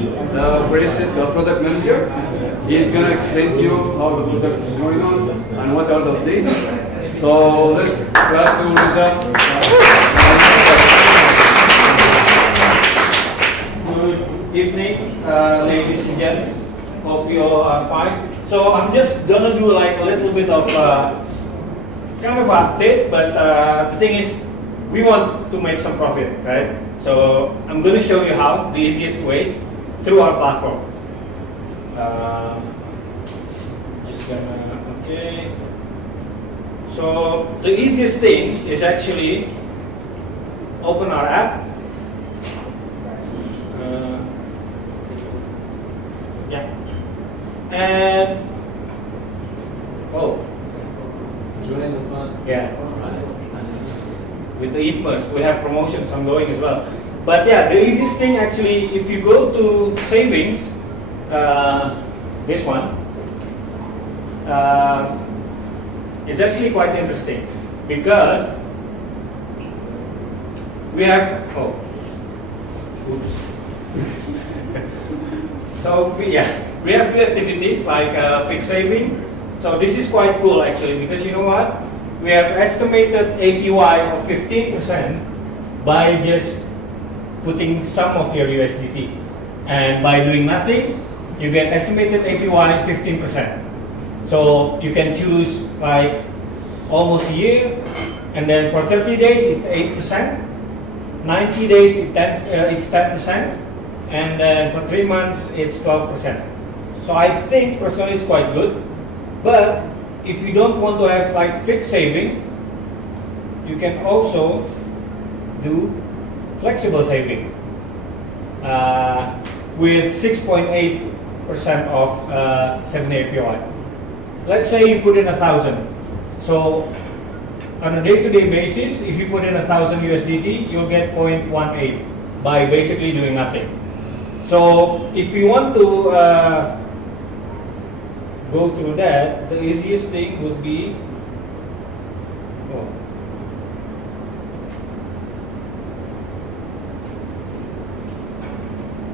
the product manager. He's gonna explain to you how the product is going on and what are the updates. So let's grab to result. Good evening, ladies and gents. Hope you all are fine. So I'm just gonna do like a little bit of kind of update, but the thing is, we want to make some profit, right? So I'm gonna show you how, the easiest way, through our platform. Just gonna, okay. So the easiest thing is actually open our app. Yeah. And join the fun. Yeah. With the ETH2.0, we have promotions ongoing as well. But yeah, the easiest thing actually, if you go to savings, this one, is actually quite interesting because we have, so we have few activities like fixed saving. So this is quite cool actually, because you know what? We have estimated APY of 15% by just putting some of your USDT. And by doing nothing, you get estimated APY 15%. So you can choose like almost a year, and then for 30 days it's 8%, 90 days it's 10%, and then for 3 months it's 12%. So I think personally it's quite good. But if you don't want to have like fixed saving, you can also do flexible saving with 6.8% of 7 APY. Let's say you put in 1,000. So on a day-to-day basis, if you put in 1,000 USDT, you'll get 0.18 by basically doing nothing. So if you want to go through that, the easiest thing would be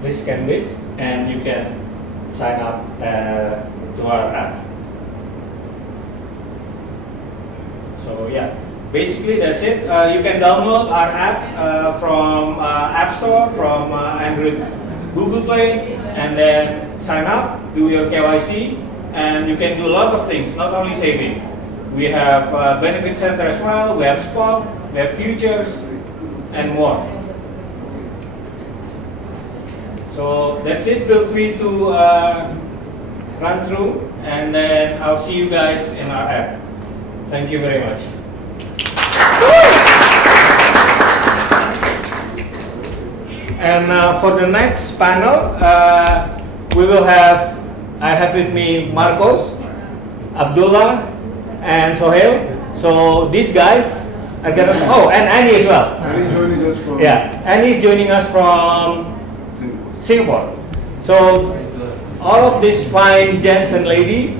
please scan this and you can sign up to our app. So yeah, basically that's it. You can download our app from App Store, from Android, Google Play, and then sign up, do your KYC, and you can do a lot of things, not only saving. We have benefit center as well, we have spot, we have futures, and more. So that's it. Feel free to run through, and then I'll see you guys in our app. Thank you very much. And for the next panel, we will have, I have with me Marcos, Abdullah, and Sohail. So these guys are gonna, and Annie as well. Annie joining us from... Yeah, Annie's joining us from Singapore. So all of these fine gents and ladies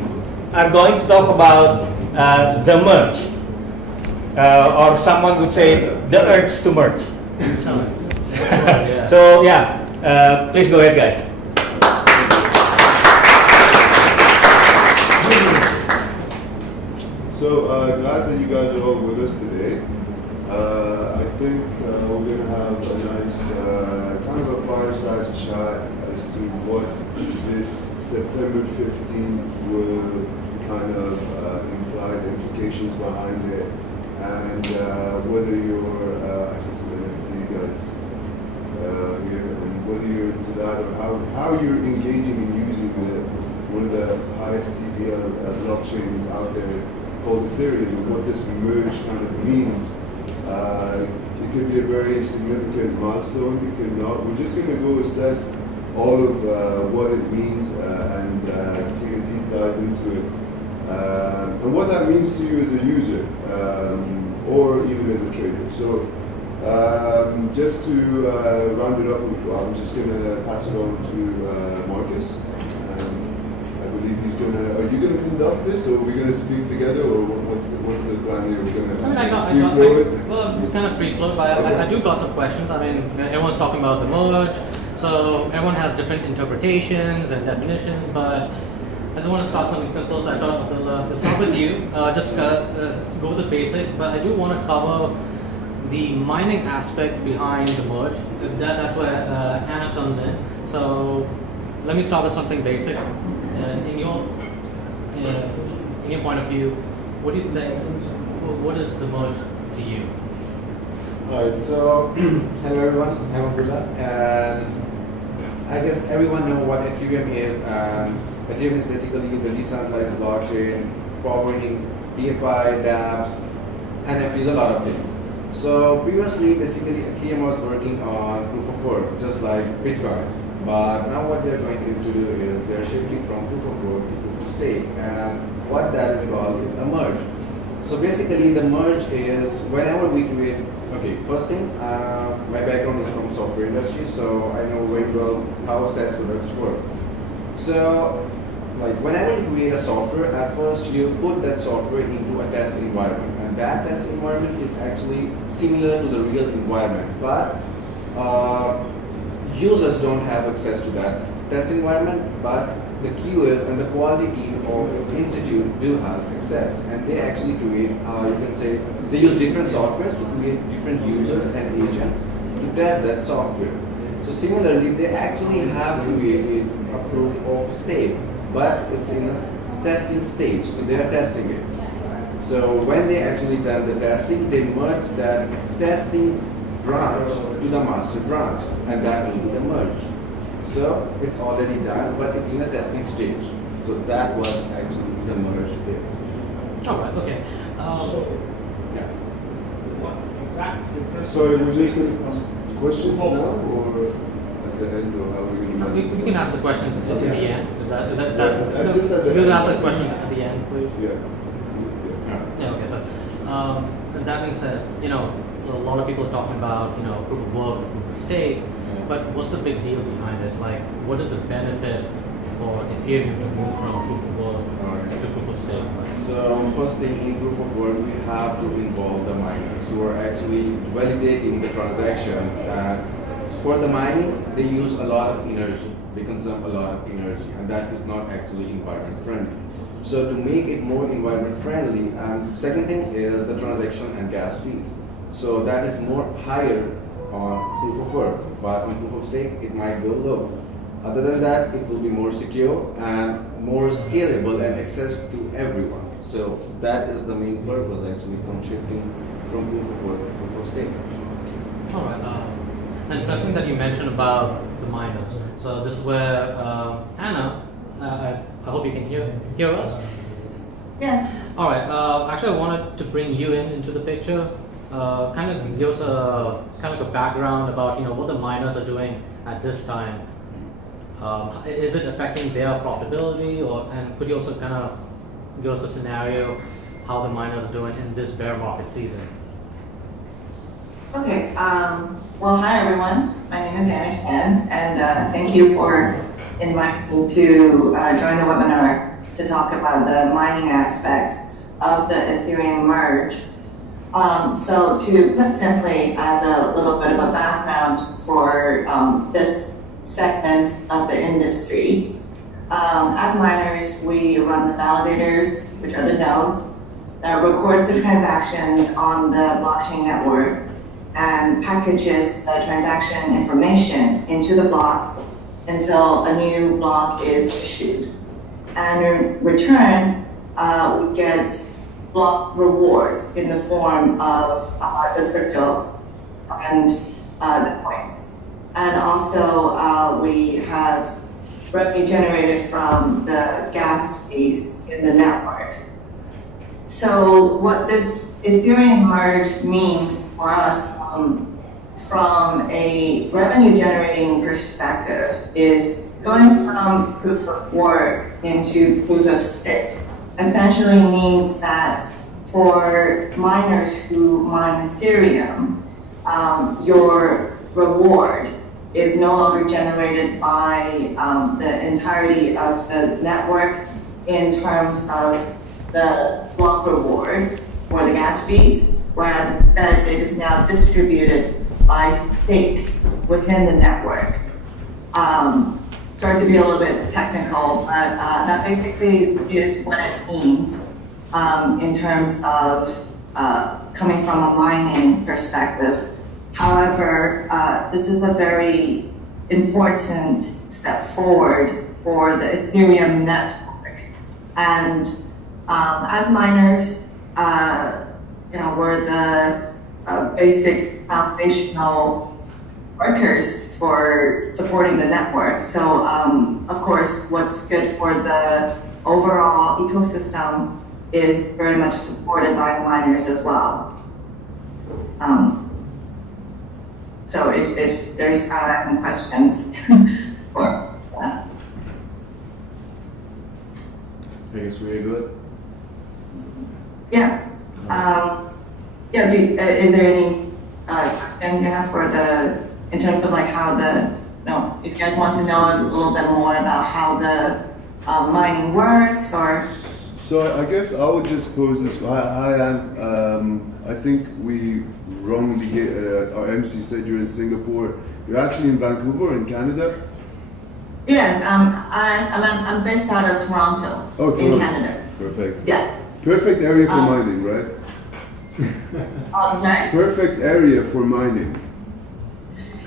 are going to talk about the merge, or someone would say the urge to merge. So yeah, please go ahead, guys. So glad that you guys are all with us today. I think we're going to have a nice kind of a fireside chat as to what this September 15th will kind of imply, the implications behind it, and whether you're, I see some NFT guys here, and whether you're into that or how you're engaging and using one of the highest TVL blockchains out there called Ethereum, and what this merge kind of means. It could be a very significant milestone, it could not. We're just going to go assess all of what it means and take a deep dive into it. And what that means to you as a user, or even as a trader. So just to round it up, I'm just going to pass it on to Marcus. I believe he's going to, are you going to conduct this, or are we going to speak together, or what's the plan here? We're going to free flow it? Well, kind of free flow, but I do got some questions. I mean, everyone's talking about the merge, So everyone has different interpretations and definitions, but I just want to start something simple. So I thought we'll start with you. Just go with the basics, but I do want to cover the mining aspect behind the merge. That's where Anna comes in. So let me start with something basic. In your point of view, what do you think? What is the merge to you? Alright, so hello everyone, I'm Abdullah, and I guess everyone know what Ethereum is. Ethereum is basically the decentralized blockchain powering DeFi, dApps, NFTs, a lot of things. So previously, basically Ethereum was working on proof of work, just like Bitcoin. But now what they're going to do is they're shifting from proof of work to proof of stake, and what that is called is a merge. So basically, the merge is whenever we create. Okay, first thing, my background is from software industry, so I know very well how SaaS products work. So, like whenever you create a software, at first you put that software into a test environment, and that test environment is actually similar to the real environment, but users don't have access to that test environment, but the QS and the quality team of institute do has access, and they actually create, you can say, they use different softwares to create different users and agents to test that software. So similarly, they actually have created a proof of stake, but it's in a testing stage, so they are testing it. So when they actually done the testing, they merge that testing branch to the master branch, and that will be the merge. So it's already done, but it's in a testing stage. So that was actually the merge phase. All right. Okay. What exact difference? So we're just going to ask questions now, or at the end, or how are we going to manage? We can ask the questions at the end. Is that Yeah, just at the we'll end. ask the question at the end, please. Yeah. Yeah. Okay. But and that being said, a lot of people are talking about proof of work, proof of stake. But what's the big deal behind it? Like, what is the benefit for Ethereum to move from proof of work to proof of stake? So first thing, in proof of work, we have to involve the miners who are actually validating the transactions. And for the mining, they use a lot of energy. They consume a lot of energy, and that is not actually environment friendly. So to make it more environment friendly, and second thing is the transaction and gas fees. So that is more higher on proof of work, but on proof of stake, it might go low. Other than that, it will be more secure and more scalable and access to everyone. So that is the main purpose actually from shifting from proof of work to proof of stake. All right. And interesting that you mentioned about the miners. So this is where Anna, I hope you can hear us. Yes. All right. Actually, I wanted to bring you into the picture. Kind of give us a background about what the miners are doing at this time. Is it affecting their profitability, and could you also kind of give us a scenario how the miners are doing in this bear market season? Okay. Well, hi everyone. My name is Anna Chan, and thank you for inviting me to join the webinar to talk about the mining aspects of the Ethereum merge. So to put simply, as a little bit of a background for this segment of the industry, as miners, we run the validators, which are the nodes, that records the transactions on the blockchain network and packages the transaction information into the blocks until a new block is issued. And in return, we get block rewards in the form of the crypto and the coins. And also we have revenue generated from the gas fees in the network. So what this Ethereum merge means for us from a revenue generating perspective is going from proof of work into proof of stake. Essentially means that for miners who mine Ethereum, your reward is no longer generated by the entirety of the network in terms of the block reward or the gas fees, whereas instead it is now distributed by stake within the network. sorry to be a little bit technical, but that basically is what it means in terms of coming from a mining perspective. However, this is a very important step forward for the Ethereum network. And as miners, we're the basic foundational workers for supporting the network. So, of course, what's good for the overall ecosystem is very much supported by miners as well. So if there's any questions for that. I guess we're good. Yeah. Is there any questions you have for in terms of like how if you guys want to know a little bit more about how the mining works or? So I guess I would just pose this. Hi, Anne. I think we wrongly our MC said you're in Singapore. You're actually in Vancouver, in Canada. Yes, I'm based out of Toronto, in Canada. Perfect. Yeah. Perfect area for mining, right? Sorry? Perfect area for mining.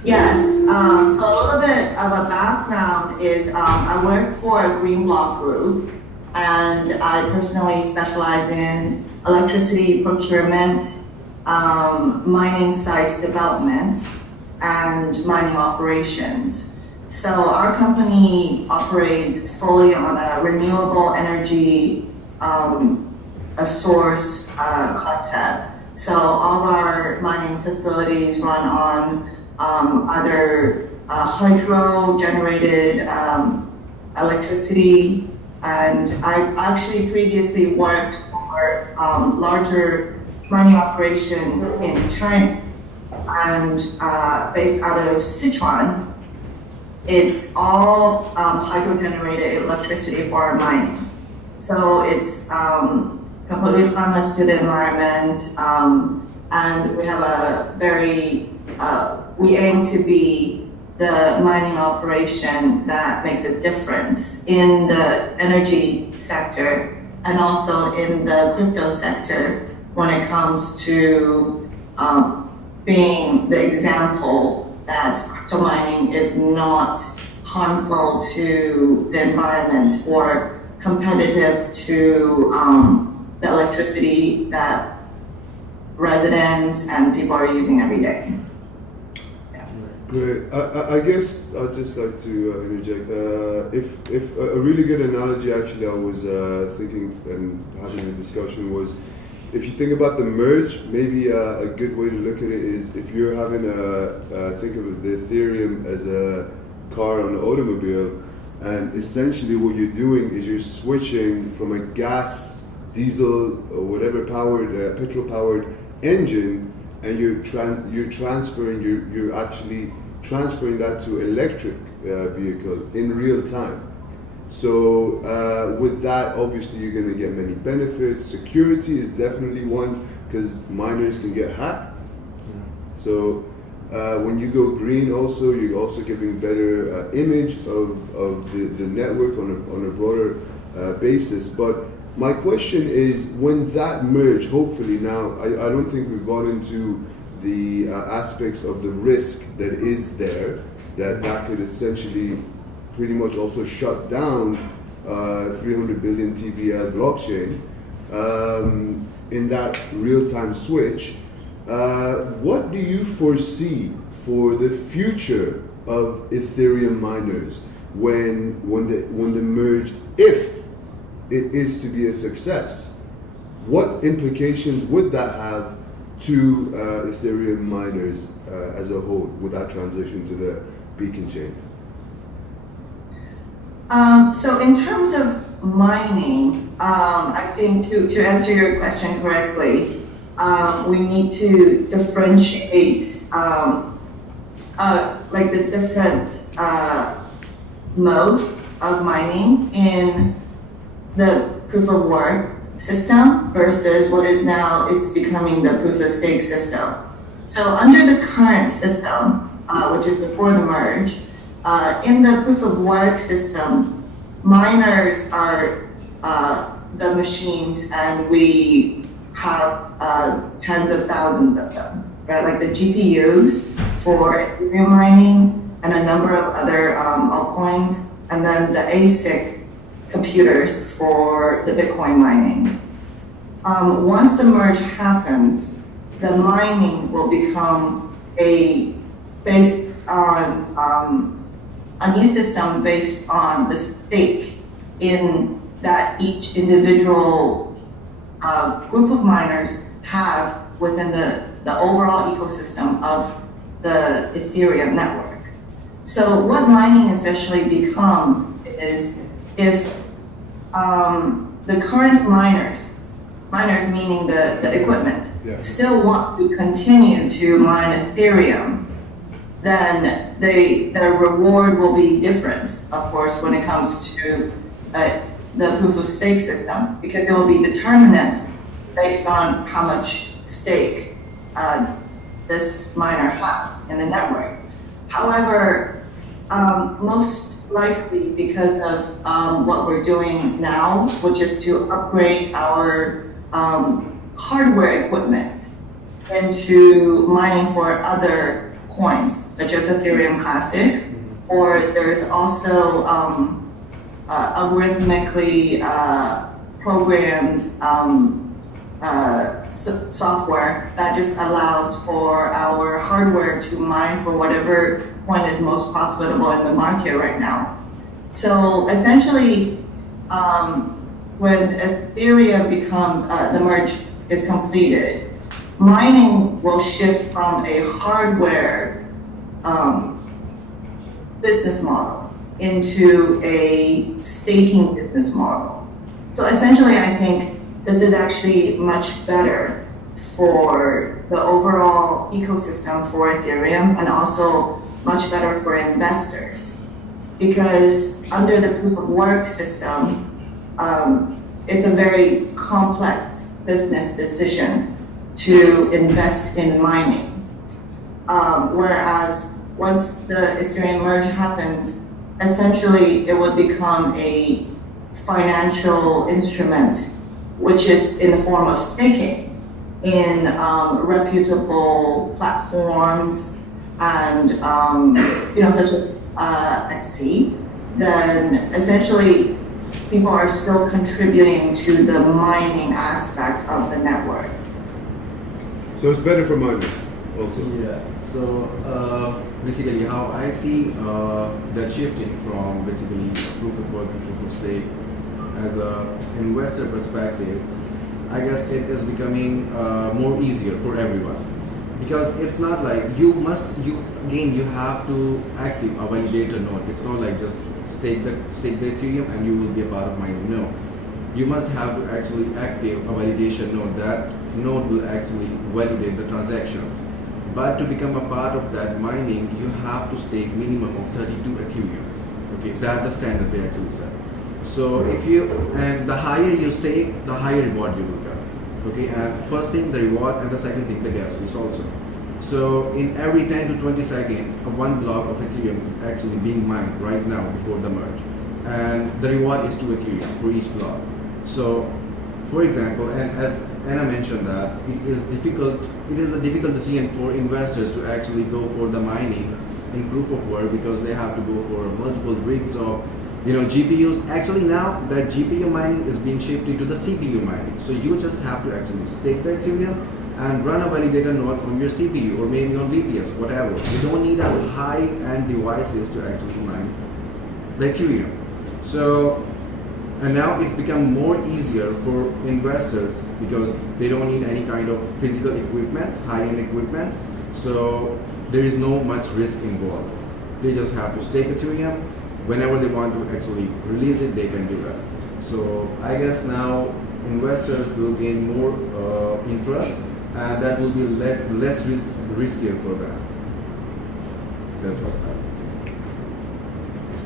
Yes. So a little bit of a background is I work for a green block group, and I personally specialize in electricity procurement, mining site development, and mining operations. So our company operates fully on a renewable energy a source concept. So all of our mining facilities run on either hydro-generated electricity, and I actually previously worked for larger mining operations in China, and based out of Sichuan. It's all hydro-generated electricity for our mining. So it's completely harmless to the environment, and we have a very, we aim to be the mining operation that makes a difference in the energy sector and also in the crypto sector when it comes to being the example that crypto mining is not harmful to the environment or competitive to the electricity that residents and people are using every day. Yeah. Great. I guess I'd just like to interject. If a really good analogy, actually, I was thinking and having a discussion was, if you think about the merge, maybe a good way to look at it is if you're having think of the Ethereum as a car on an automobile, and essentially what you're doing is you're switching from a gas, diesel, or whatever powered, petrol powered engine, and you're actually transferring that to electric vehicle in real time. So with that, obviously you're going to get many benefits. Security is definitely one, because miners can get hacked. So when you go green, also you're also giving better image of the network on a broader basis. But my question is, when that merge, hopefully now, I don't think we've got into the aspects of the risk that is there, that could essentially pretty much also shut down 300 billion TVL blockchain in that real-time switch. What do you foresee for the future of Ethereum miners when the merge, if it is to be a success? What implications would that have to Ethereum miners as a whole with that transition to the beacon chain? So in terms of mining, I think to answer your question correctly, we need to differentiate like the different mode of mining in the proof of work system versus what is now is becoming the proof of stake system. So under the current system, which is before the merge, in the proof of work system, miners are the machines, and we have tens of thousands of them, right? Like the GPUs for Ethereum mining and a number of other altcoins, and then the ASIC computers for the Bitcoin mining. Once the merge happens, the mining will become based on a new system based on the stake in that each individual group of miners have within the overall ecosystem of the Ethereum network. So what mining essentially becomes is if the current miners meaning the equipment, Yeah. still want to continue to mine Ethereum, then their reward will be different, of course, when it comes to the proof of stake system, because it will be determinant based on how much stake this miner has in the network. However, most likely because of what we're doing now, which is to upgrade our hardware equipment into mining for other coins, such as Ethereum Classic, or there's also algorithmically programmed software that just allows for our hardware to mine for whatever coin is most profitable in the market right now. So essentially, when Ethereum becomes, the merge is completed, mining will shift from a hardware business model into a staking business model. So essentially, I think this is actually much better for the overall ecosystem for Ethereum, and also much better for investors, because under the proof of work system, it's a very complex business decision to invest in mining. Whereas once the Ethereum merge happens, essentially it would become a financial instrument, which is in the form of staking in reputable platforms and such as XP. Then essentially people are still contributing to the mining aspect of the network. So it's better for miners also. Yeah, so basically how I see that shifting from basically proof of work to proof of stake as an investor perspective, I guess it is becoming more easier for everyone. Because it's not like you have to active a validator node. It's not like just stake the Ethereum and you will be a part of mining. No, you must have to actually active a validation node. That node will actually validate the transactions. But to become a part of that mining, you have to stake minimum of 32 Ethereums. Okay, that's the standard they actually said. So and the higher you stake, the higher reward you will get. Okay, and first thing the reward, and the second thing the gas fees also. So in every 10 to 20 seconds, one block of Ethereum is actually being mined right now before the merge, and the reward is 2 Ethereum for each block. So, for example, and as Anna mentioned that it is a difficult decision for investors to actually go for the mining in proof of work, because they have to go for multiple rigs of GPUs. Actually now that GPU mining is being shifted to the CPU mining. So you just have to actually stake the Ethereum and run a validator node on your CPU or maybe on VPS, whatever. You don't need a high-end devices to actually mine the Ethereum. So, and now it's become more easier for investors because they don't need any kind of physical equipment, high-end equipment. So there is no much risk involved. They just have to stake Ethereum. Whenever they want to actually release it, they can do that. So I guess now investors will gain more interest, and that will be less riskier for them. That's what I would say.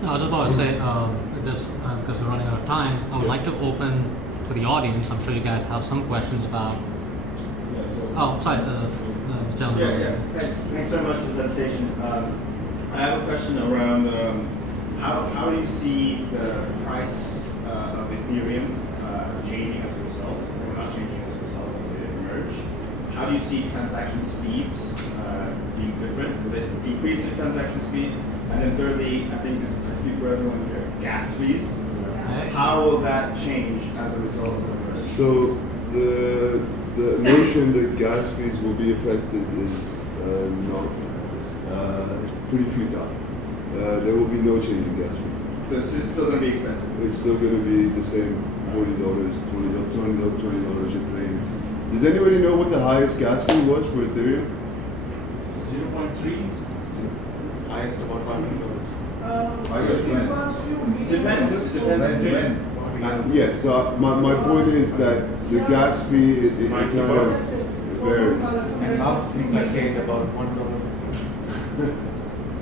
I was about to say, because we're running out of time, I would like to open to the audience. I'm sure you guys have some questions about. Yeah, so Oh, sorry, the gentleman. Thanks so much for the presentation. I have a question around how do you see the price of Ethereum changing as a result, or not changing as a result of the merge? How do you see transaction speeds being different? Will it increase the transaction speed? And then thirdly, I think this I speak for everyone here, gas fees. How will that change as a result of the merge? So the notion that gas fees will be affected is not pretty futile. There will be no change in gas fees. So it's still going to be expensive. It's still going to be the same $40, $20 you're paying. Does anybody know what the highest gas fee was for Ethereum? 0.3. Highest about $500. Depends. Yes, so my point is that the gas fee, it kind of varies. And last week I paid about $1.50.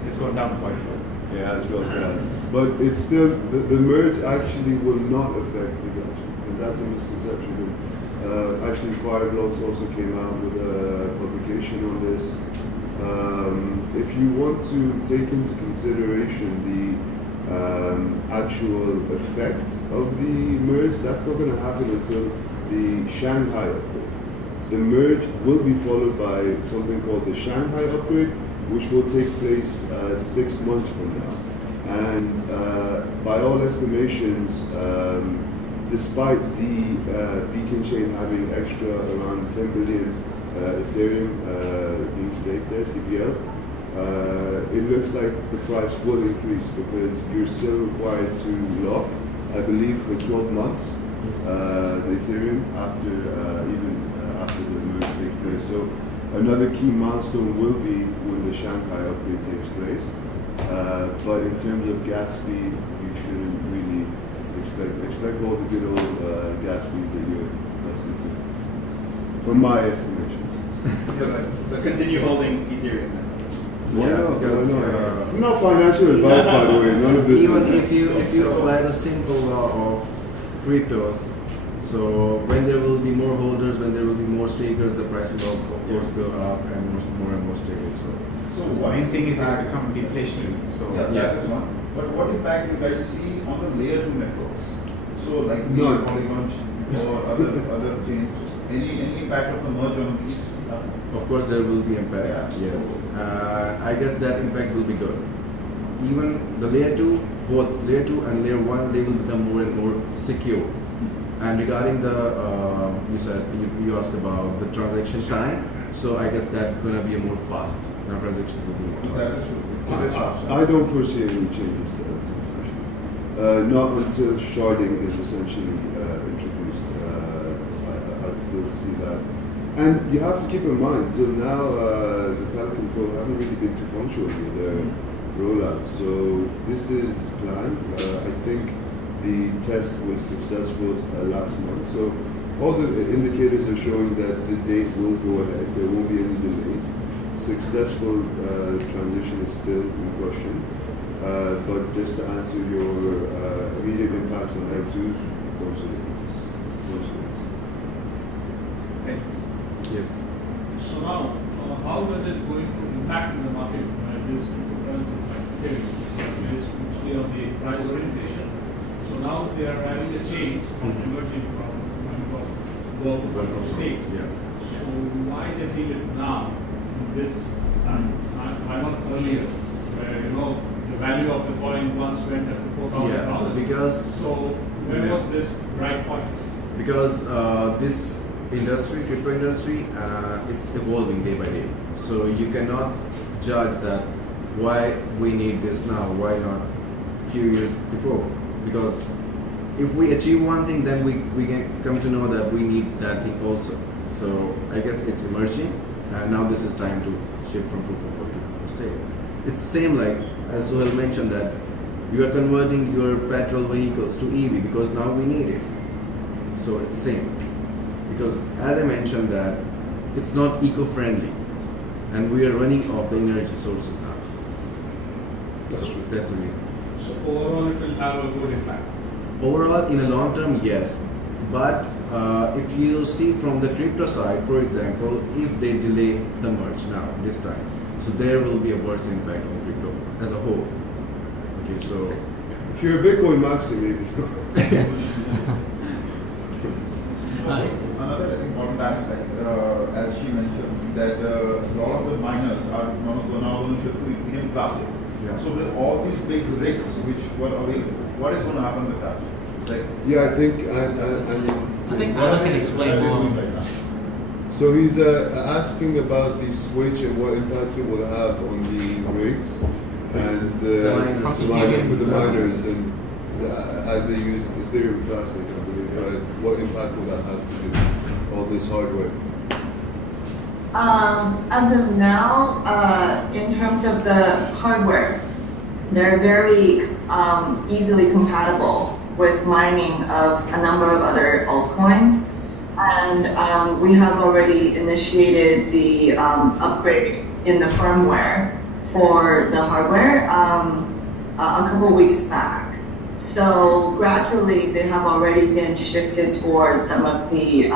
It's gone down quite a bit. Yeah, it's got gas. But it's still, the merge actually will not affect the gas fee. And that's a misconception. Actually, Fireblocks also came out with a publication on this. If you want to take into consideration the actual effect of the merge, that's not going to happen until the Shanghai upgrade. The merge will be followed by something called the Shanghai upgrade, which will take place 6 months from now. And by all estimations, despite the Beacon chain having extra around 10 billion Ethereum being staked there, TBL, it looks like the price will increase because you're still required to lock, I believe, for 12 months the Ethereum after the merge takes place. So another key milestone will be when the Shanghai upgrade takes place. But in terms of gas fee, you shouldn't really expect all the good old gas fees that you're accustomed to, from my estimations. So continue holding Ethereum. Why not? because, Why not? It's not financial advice, by the way. None of this Even is. if you apply the simple law of cryptos, so when there will be more holders, when there will be more stakers, the price will of course go up and more and more stable. So main thing is it become deflationary. So Yeah, that is one. But what impact you guys see on the layer 2 networks? So like None. Polygon or other chains, any impact of the merge on these? Of course, there will be impact. Yeah. Yes, I guess that impact will be good. Even the layer 2, both layer 2 and layer 1, they will become more and more secure. And regarding the, you asked about the transaction time. So I guess that's gonna be a more fast. Now transactions will be more That fast. is true. It is fast. I don't foresee any changes to that transaction. Not until sharding is essentially introduced. I'd still see that. And you have to keep in mind, till now, the Telecom Co haven't really been too punctual with their rollout. So this is planned. I think the test was successful last month. So all the indicators are showing that the date will go ahead. There won't be any delays. Successful transition is still in question. But just to answer your immediate impacts on L2s, mostly. Yes. So now, how does it going to impact in the market this cryptocurrency like Ethereum? It's mostly on the price orientation. So now they are having a change of emerging from kind of work of state. Yeah. So why they feel it now, this time, 5 months earlier, where the value of the coin once went up to $4,000. Yeah, because so where was this right point? Because this industry, crypto industry, it's evolving day by day. So you cannot judge that why we need this now, why not a few years before. Because if we achieve one thing, then we can come to know that we need that thing also. So I guess it's emerging, and now this is time to shift from proof of work to proof of stake. It's same like, as Sohail mentioned, that you are converting your petrol vehicles to EV because now we need it. So it's same. Because as I mentioned that it's not eco-friendly and we are running off the energy sources now. That's So true. that's the reason. So overall it will have a good impact. Overall, in a long term, yes. But if you see from the crypto side, for example, if they delay the merge now, this time, So there will be a worse impact on crypto as a whole. Okay, so If you're a Bitcoin maxi, maybe. Another important aspect, as she mentioned, that a lot of the miners are now going to shift to Ethereum Classic. Yeah. So with all these big rigs which were available, what is going to happen with that? Like, Yeah, I think, I think what Alan are can they- explain what are they more. doing right now? so he's asking about the switch and what impact it will have on the rigs and The miners. for the miners and as they use Ethereum Classic, I believe, right? What impact will that have to do, all this hardware? As of now, in terms of the hardware, they're very easily compatible with mining of a number of other altcoins. And we have already initiated the upgrade in the firmware for the hardware a couple weeks back. So gradually, they have already been shifted towards some of the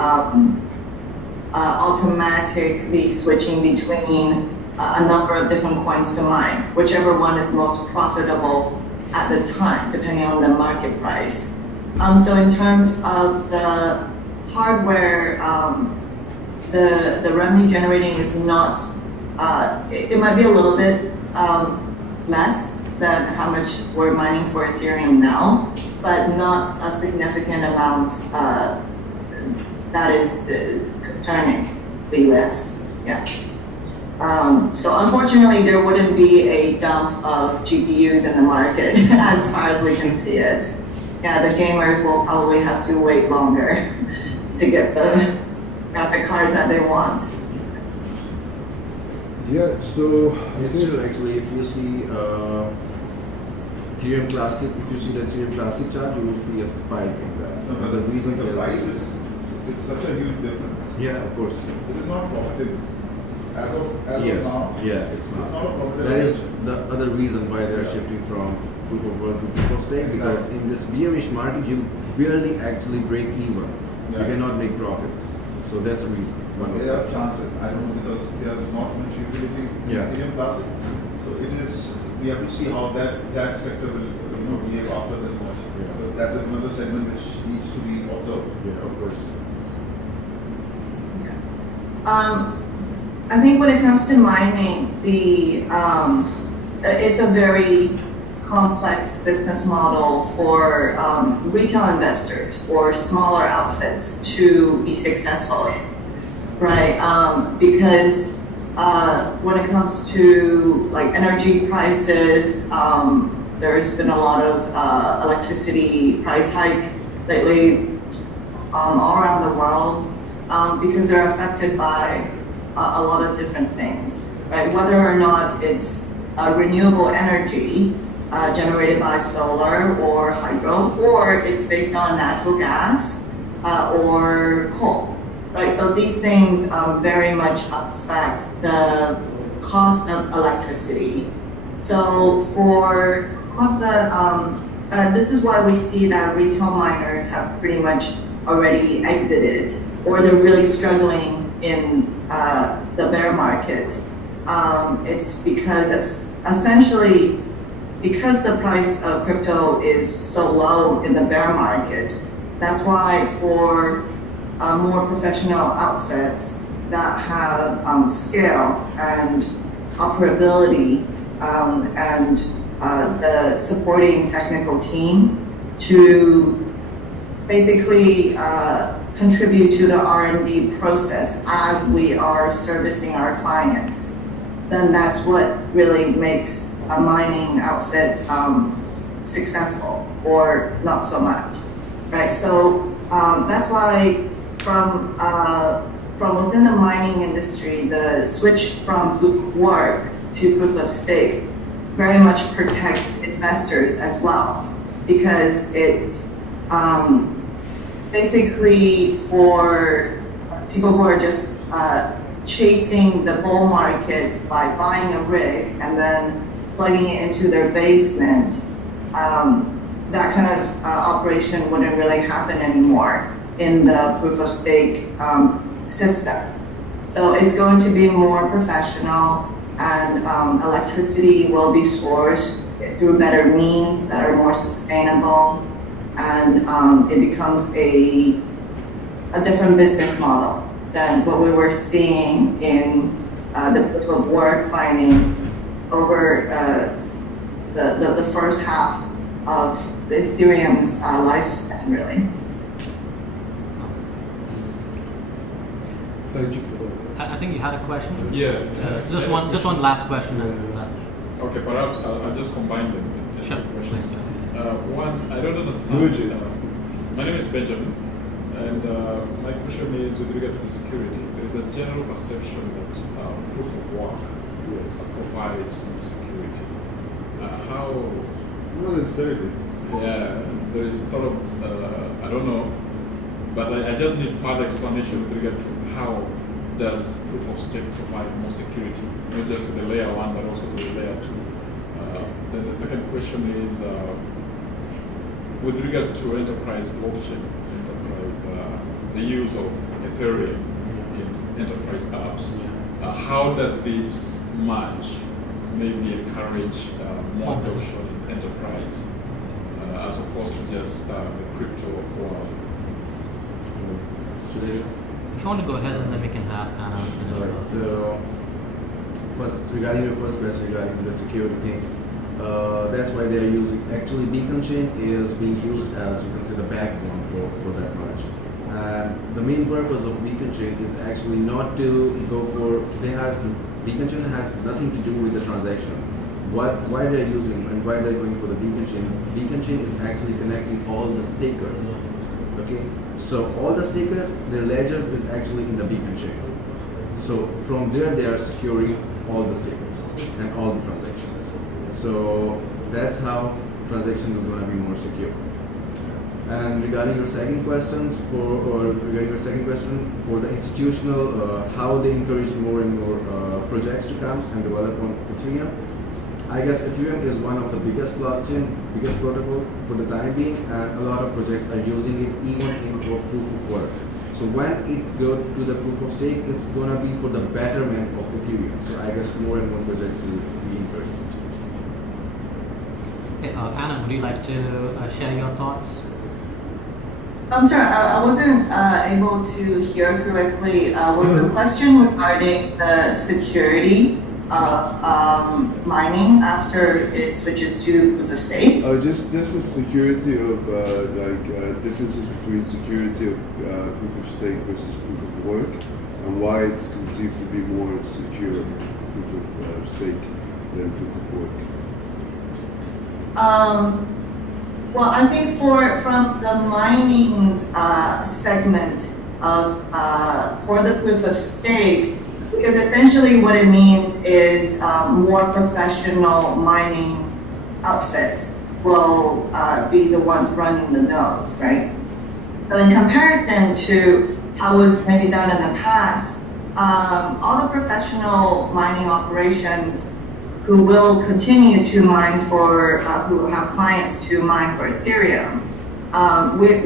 automatically switching between a number of different coins to mine, whichever one is most profitable at the time, depending on the market price. So in terms of the hardware, the revenue generating is not, it might be a little bit less than how much we're mining for Ethereum now, but not a significant amount that is concerning the US. Yeah. So unfortunately, there wouldn't be a dump of GPUs in the market as far as we can see it. Yeah, the gamers will probably have to wait longer to get the graphic cards that they want. Yeah, so I it's think true actually. If you see Ethereum Classic, if you see the Ethereum Classic chart, you will see a spike in that. No, The reason the is- price is such a huge difference. Yeah, of course. It is not profitable. As of Yes, now, yeah, it's it's not not. a profitable. That is the other reason why they're shifting from proof of work to proof of stake, because Exactly. in this bearish market, you barely actually break even. You Yeah. cannot make profits. So that's the reason. One of There are the- chances, I don't know, because there is not much utility in Yeah. Ethereum Classic. So it is, we have to see how that sector will, behave after the launch. Yeah. Because that is another segment which needs to be observed. Yeah, of course. I think when it comes to mining, it's a very complex business model for retail investors or smaller outfits to be successful in, right? Because when it comes to like energy prices, there's been a lot of electricity price hike lately all around the world because they're affected by a lot of different things, right? Whether or not it's renewable energy generated by solar or hydro, or it's based on natural gas or coal, right? So these things very much affect the cost of electricity. So for some of the, this is why we see that retail miners have pretty much already exited, or they're really struggling in the bear market. It's because essentially, because the price of crypto is so low in the bear market, that's why for more professional outfits that have scale and operability and the supporting technical team to basically contribute to the R&D process as we are servicing our clients, then that's what really makes a mining outfit successful or not so much, right? So that's why from within the mining industry, the switch from proof of work to proof of stake very much protects investors as well, because it basically for people who are just chasing the bull market by buying a rig and then plugging it into their basement, that kind of operation wouldn't really happen anymore in the proof of stake system. So it's going to be more professional and electricity will be sourced through better means that are more sustainable, and it becomes a different business model than what we were seeing in the proof of work mining over the first half of the Ethereum's lifespan, really. Thank you for that. I think you had a question. Yeah. Just one last question. Okay, perhaps I'll just combine them in Sure. two questions. One, I don't understand. Luigi. My name is Benjamin, and my question is with regard to the security. There is a general perception that proof of work provides some security. How? Not necessarily. Yeah, there is sort of, I don't know, but I just need further explanation with regard to how does proof of stake provide more security, not just to the layer 1, but also to the layer 2. Then the second question is, with regard to enterprise blockchain, the use of Ethereum in enterprise apps, how does this merge maybe encourage more adoption in enterprise as opposed to just the crypto world? Should I? If you want to go ahead, and then we can have Anna. Right. So, first, regarding your first question regarding the security thing, that's why they're using. Actually, Beacon Chain is being used as, you can say, the backbone for that merge. And the main purpose of Beacon Chain is actually not to go for. Beacon Chain has nothing to do with the transaction. Why they're using and why they're going for the Beacon Chain? Beacon Chain is actually connecting all the stakers. Okay, so all the stakers, their ledgers is actually in the Beacon Chain. So from there, they are securing all the stakers and all the transactions. So that's how transactions are going to be more secure. And regarding your second question, for the institutional, how they encourage more and more projects to come and develop on Ethereum. I guess Ethereum is one of the biggest blockchain, biggest protocol for the time being, and a lot of projects are using it even in for proof of work. So when it goes to the proof of stake, it's gonna be for the betterment of Ethereum. So I guess more and more projects will be encouraged. Okay, Anna, would you like to share your thoughts? I'm sorry, I wasn't able to hear correctly. Was the question regarding the security of mining after it switches to proof of stake? Just this is security of differences between security of proof of stake versus proof of work, and why it's conceived to be more secure proof of stake than proof of work. Well, I think from the mining segment of for the proof of stake, because essentially what it means is more professional mining outfits will be the ones running the node, right? So in comparison to how it was maybe done in the past, all the professional mining operations who will continue to mine for, who have clients to mine for Ethereum,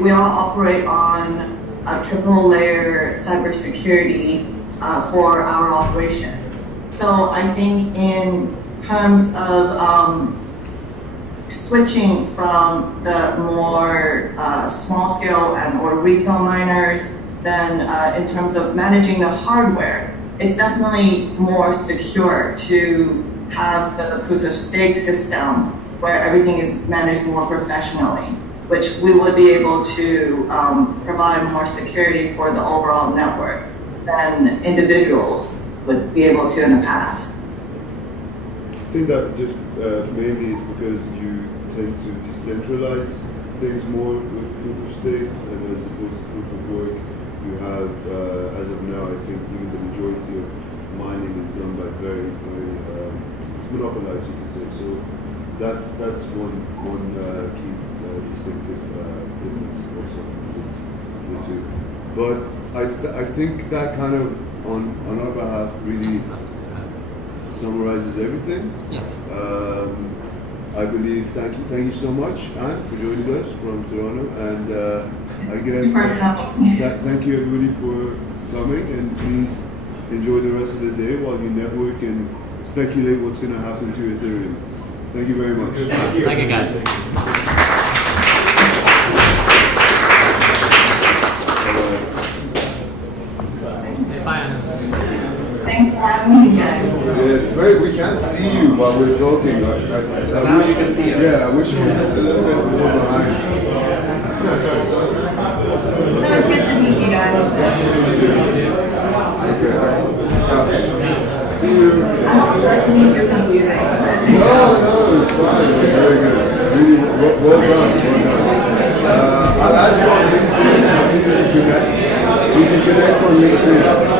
we all operate on a triple layer cybersecurity for our operation. So I think in terms of switching from the more small scale and or retail miners, then in terms of managing the hardware, it's definitely more secure to have the proof of stake system where everything is managed more professionally, which we would be able to provide more security for the overall network than individuals would be able to in the past. I think that just mainly is because you tend to decentralize things more with proof of stake, and as opposed to proof of work, you have, as of now, I think even the majority of mining is done by very it's monopolized, you can say. So that's one key distinctive difference also between the two. But I think that kind of on our behalf really summarizes everything. Yeah. I believe, thank you so much, Anne, for joining us from Toronto, and I guess thank you everybody for coming, and please enjoy the rest of the day while you network and speculate what's going to happen to Ethereum. Thank you very much. Thank you, guys. Hey, bye, Anna. Thanks for having me, guys. Yeah, it's very, we can't see you while we're talking. Now you can see us. Yeah, I wish you were just a little bit more behind. So it's good to meet you guys. Okay. See you. I hope work means you're confusing. No, it's fine. Very good. Really, well done. Well done. I'll add you on LinkedIn. I think we can connect. We can connect on LinkedIn.